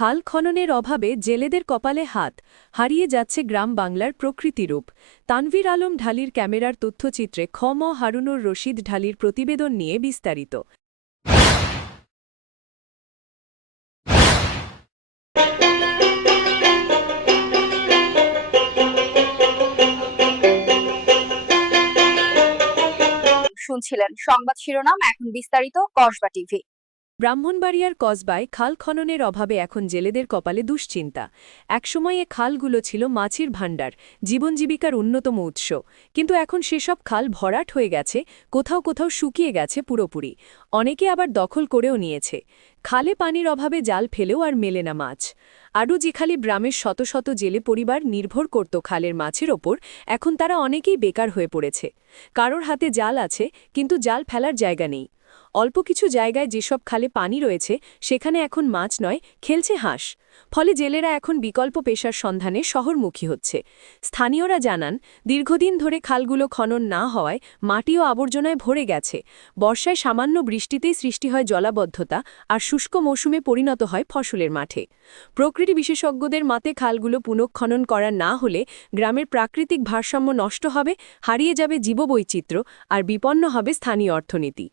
খাল খননের অভাবে জেলেদের কপালে হাত, হারিয়ে যাচ্ছে গ্রাম বাংলার প্রকৃতিরূপ। তানভীর আলম ঢালির ক্যামেরার তথ্যচিত্রে খম হারুনুর রশিদ ঢালির প্রতিবেদন নিয়ে বিস্তারিত। শুনছিলেন সংবাদ শিরোনাম, এখন বিস্তারিত কসবা টিভি। ব্রাহ্মণবাড়িয়ার কসবায় খাল খননের অভাবে এখন জেলেদের কপালে দুশ্চিন্তা। একসময় এ খালগুলো ছিল মাছির ভাণ্ডার, জীবন জীবিকার অন্যতম উৎস। কিন্তু এখন সেসব খাল ভরাট হয়ে গেছে, কোথাও কোথাও শুকিয়ে গেছে পুরোপুরি। অনেকে আবার দখল করেও নিয়েছে। খালে পানির অভাবে জাল ফেলেও আর মেলে না মাছ। আডু জিখালি গ্রামের শত শত জেলে পরিবার নির্ভর করত খালের মাছের ওপর, এখন তারা অনেকেই বেকার হয়ে পড়েছে। কারোর হাতে জাল আছে, কিন্তু জাল ফেলার জায়গা নেই। অল্প কিছু জায়গায় যেসব খালে পানি রয়েছে, সেখানে এখন মাছ নয়, খেলছে হাঁস। ফলে জেলেরা এখন বিকল্প পেশার সন্ধানে শহরমুখী হচ্ছে। স্থানীয়রা জানান, দীর্ঘদিন ধরে খালগুলো খনন না হওয়ায় মাটি ও আবর্জনায় ভরে গেছে। বর্ষায় সামান্য বৃষ্টিতেই সৃষ্টি হয় জলাবদ্ধতা আর শুষ্ক মৌসুমে পরিণত হয় ফসলের মাঠে। প্রকৃতি বিশেষজ্ঞদের মতে, খালগুলো পুনঃখনন করা না হলে গ্রামের প্রাকৃতিক ভারসাম্য নষ্ট হবে, হারিয়ে যাবে জীববৈচিত্র্য আর বিপন্ন হবে স্থানীয় অর্থনীতি।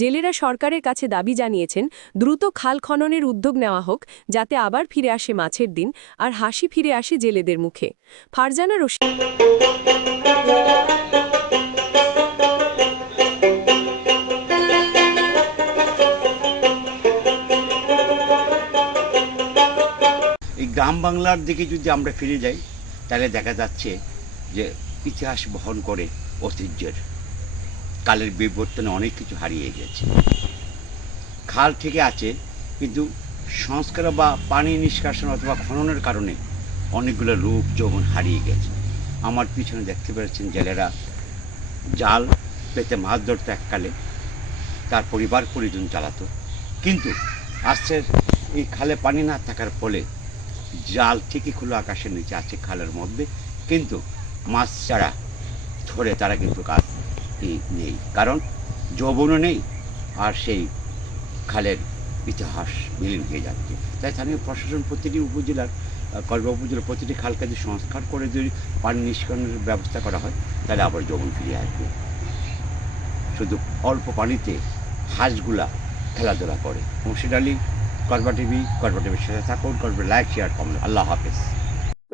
জেলেরা সরকারের কাছে দাবি জানিয়েছেন, দ্রুত খাল খননের উদ্যোগ নেওয়া হোক, যাতে আবার ফিরে আসে মাছের দিন আর হাসি ফিরে আসে জেলেদের মুখে। ফারজানা এই গ্রাম বাংলার দিকে যদি আমরা ফিরে যাই, তাহলে দেখা যাচ্ছে যে ইতিহাস বহন করে ঐতিহ্যের। কালের বিবর্তনে অনেক কিছু হারিয়ে গেছে। খাল থেকে আছে, কিন্তু সংস্কার বা পানি নিষ্কাশন অথবা খননের কারণে অনেকগুলো রূপ যৌবন হারিয়ে গেছে। আমার পিছনে দেখতে পেরেছেন জেলেরা জাল পেতে মাছ ধরতো এককালে, তার পরিবার পরিজন চালাতো। কিন্তু আজকে এই খালে পানি না থাকার ফলে জাল ঠিকই খোলা আকাশের নিচে আছে খালের মধ্যে, কিন্তু মাছ ছাড়া ধরে তারা কিন্তু কাজ নেই। কারণ যৌবনও নেই আর সেই খালের ইতিহাস বিলীন হয়ে যাচ্ছে। তাই স্থানীয় প্রশাসন প্রতিটি উপজেলার কসবা উপজেলার প্রতিটি খালকে যদি সংস্কার করে যদি পানি নিষ্কাশনের ব্যবস্থা করা হয়, তাহলে আবার যৌবন ফিরে আসবে। শুধু অল্প পানিতে হাঁসগুলা খেলাধুলা করে। মুর্শিদ আলী কসবা টিভি কসবা টিভির সাথে থাকুন কসবা লাইক, শেয়ার, কমেন্ট। আল্লাহ হাফেজ।